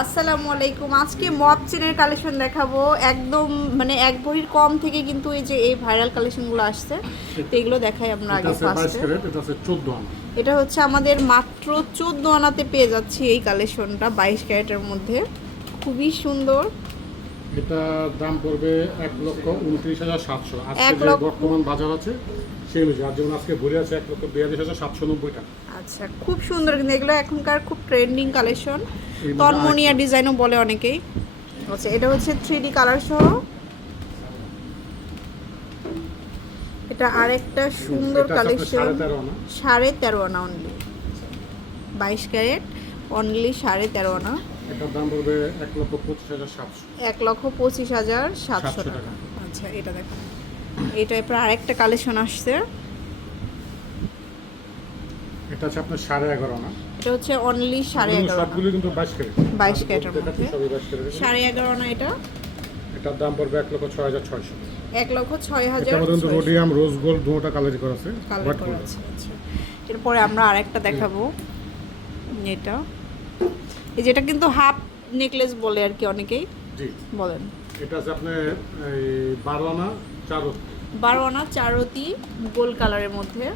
আসসালামু আলাইকুম। আজকে মপ চেনের কালেকশন দেখাবো। একদম মানে এক ভরির কম থেকে কিন্তু এই যে এই ভাইরাল কালেকশনগুলো আসছে তো এগুলো দেখাই আমরা আগে ফার্স্টে এটা হচ্ছে আমাদের মাত্র চোদ্দ আনাতে পেয়ে যাচ্ছি এই কালেকশনটা বাইশ ক্যারেটের মধ্যে। খুবই সুন্দর। এটা দাম পড়বে এক লক্ষ উনত্রিশ হাজার সাতশো। আজকে যে বর্তমান বাজার আছে সেই অনুযায়ী। আর যেমন আজকে ভরে আছে এক লক্ষ বিয়াল্লিশ হাজার সাতশো নব্বই টাকা। আচ্ছা খুব সুন্দর কিন্তু। এগুলো এখনকার খুব ট্রেন্ডিং কালেকশন মধ্যে তন্মনিয়া ডিজাইনও বলে অনেকেই। আচ্ছা এটা হচ্ছে থ্রি ডি কালার সহ। এটা আরেকটা সুন্দর কালেকশন সাড়ে তেরো আনা। অনলি বাইশ ক্যারেট। অনলি সাড়ে তেরো আনা। এটার দাম পড়বে এক লক্ষ পঁচিশ হাজার সাতশো। এক লক্ষ পঁচিশ হাজার সাতশো টাকা। আচ্ছা এটা দেখো। এই টাইপের আরেকটা কালেকশন আসছে। এটা আছে আপনার সাড়ে এগারো আনা এটা হচ্ছে অনলি সাড়ে এগারো সবগুলো কিন্তু বাইশ ক্যারেট। 22 ক্যারেটের মধ্যে। সবই বাইশ ক্যারেট সাড়ে এগারো আনা এটা? এটার দাম পড়বে এক লক্ষ ছয় হাজার ছয়শো। এক লক্ষ ছয় হাজার মধ্যে কিন্তু রোডিয়াম রোজ গোল্ড দুটোটা কালার করা আছে কালার করা আছে আচ্ছা। এরপরে আমরা আরেকটা দেখাবো। এটা। এই যেটা কিন্তু হাফ নেকলেস বলে আর কি অনেকেই জি। বলেন। এটা আছে আপনার বারো আনা চার বারো আনা চারতি গোল কালারের মধ্যে।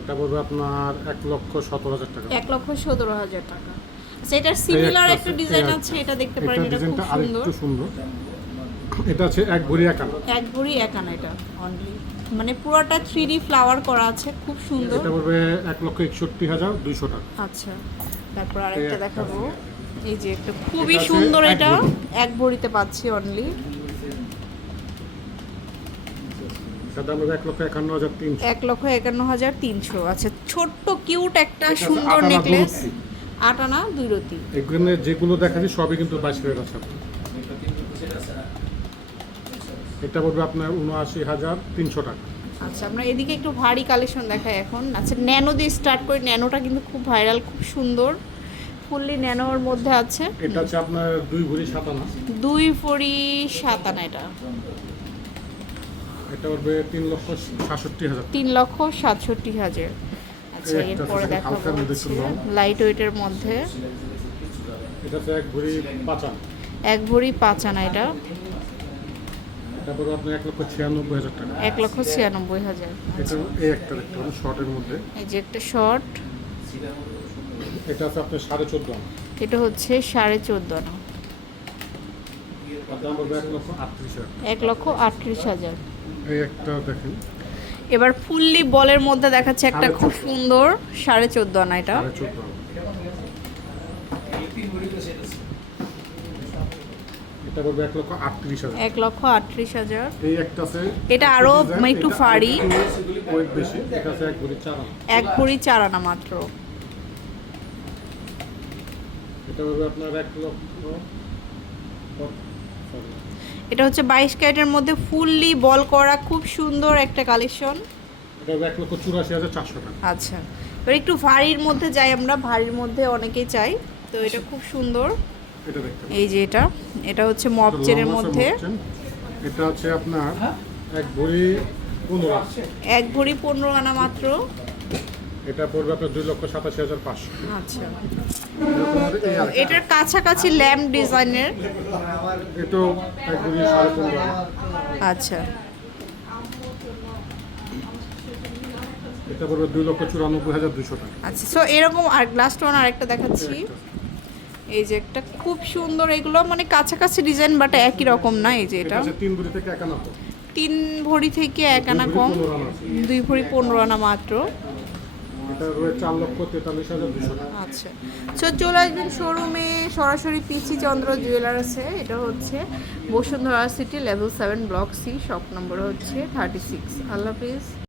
এটা পড়বে আপনার এক লক্ষ সতেরো হাজার টাকা। এক লক্ষ সতেরো হাজার টাকা। আচ্ছা এটার সিমিলার একটা একটা ডিজাইন আছে এটা দেখতে পারেন এটা খুব সুন্দর। সুন্দর। এটা আছে এক ভরি এক আনা। এক ভরি এক আনা এটা অনলি মানে পুরোটা থ্রি ডি ফ্লাওয়ার করা আছে খুব সুন্দর। এটা পড়বে এক লক্ষ একষট্টি হাজার দুইশো টাকা। আচ্ছা তারপর আরেকটা দেখাবো। এই যে একটা খুবই সুন্দর এটা এক ভরিতে পাচ্ছি অনলি এটার এক লক্ষ একান্ন হাজার তিনশো। আচ্ছা ছোট্ট কিউট একটা সুন্দর নেকলেস দুরত্তি। আট আনা দুই রতি। এখানে যেগুলো দেখাচ্ছি সবই কিন্তু বাইশ। এটা পড়বে আপনার উনআশি হাজার তিনশো টাকা। আচ্ছা আমরা এদিকে একটু ভারী কালেকশন দেখাই এখন। আচ্ছা ন্যানো দিয়ে স্টার্ট করি। ন্যানোটা কিন্তু খুব ভাইরাল খুব সুন্দর। ফুললি ন্যানোর মধ্যে আছে। এটা আছে আপনার দুই ভরি সাত আনা দুই ভরি সাত আনা এটা। এটা পড়বে তিন লক্ষ সাতষট্টি হাজার। তিন লক্ষ সাতষট্টি হাজার। আচ্ছা এরপরে দেখাবো। লাইট ওয়েটের মধ্যে। এটা এক ভরি পাঁচ আনা এক ভরি পাঁচ আনা এটা। আপনার এক লক্ষ ছিয়ানব্বই হাজার টাকা। এক লক্ষ ছিয়ানব্বই হাজার এটা এই একটা দেখতে পারেন শর্টের মধ্যে। এই যে একটা শর্ট। এটা আছে আপনার সাড়ে চোদ্দ আনা। এটা হচ্ছে সাড়ে চোদ্দ আনা। তার দাম পড়বে এক লক্ষ আটত্রিশ হাজার এক লক্ষ আটত্রিশ হাজার। এই একটা দেখেন। এবার ফুললি বলের মধ্যে দেখাচ্ছে একটা খুব সুন্দর সাড়ে চোদ্দ আনা এটা সাড়ে চোদ্দ আনা এটা পড়বে লক্ষ আটত্রিশ হাজার। এক লক্ষ আটত্রিশ হাজার। এই একটা আছে এটা আরও design, একটু এটা ফাড়ি। আরেকটু বেশি এটা আছে এক ভরি চার আনা। ভরি মাত্র। এটা পড়বে আপনার এক লক্ষ এটা হচ্ছে বাইশ ক্যারেটের মধ্যে ফুললি বল করা খুব সুন্দর একটা কালেকশন। আচ্ছা এবার একটু ভারীর মধ্যে যাই আমরা ভারীর মধ্যে অনেকেই চাই। তো এটা খুব সুন্দর। এই যে এটা। এটা হচ্ছে মপ চেনের মধ্যে। এটা হচ্ছে আপনার এক ভরি পনেরো। এক ভরি পনেরো আনা মাত্র। এটা পড়বে আপনার দুই লক্ষ সাতাশি হাজার পাঁচশো। আচ্ছা। এটার কাছাকাছি ল্যাম্প ডিজাইনের। এটাও এক ভরি সাড়ে পনেরো। আচ্ছা। এটা পড়বে দুই লক্ষ চুরানব্বই হাজার দুশো টাকা। আচ্ছা সো এরকম আর লাস্ট ওয়ান আরেকটা দেখাচ্ছি। এই যে একটা খুব সুন্দর এগুলো মানে কাছাকাছি ডিজাইন বাট একই রকম না এই যে এটা। তিন ভরি থেকে এক আনা কম। দুই ভরি পনেরো আনা মাত্র। আচ্ছা। চলে আসবেন শোরুমে সরাসরি পিচি চন্দ্র জুয়েলার্সে এটা হচ্ছে Bashundhara city level seven block C shop number হচ্ছে থার্টি সিক্স আল্লাহ হাফিজ।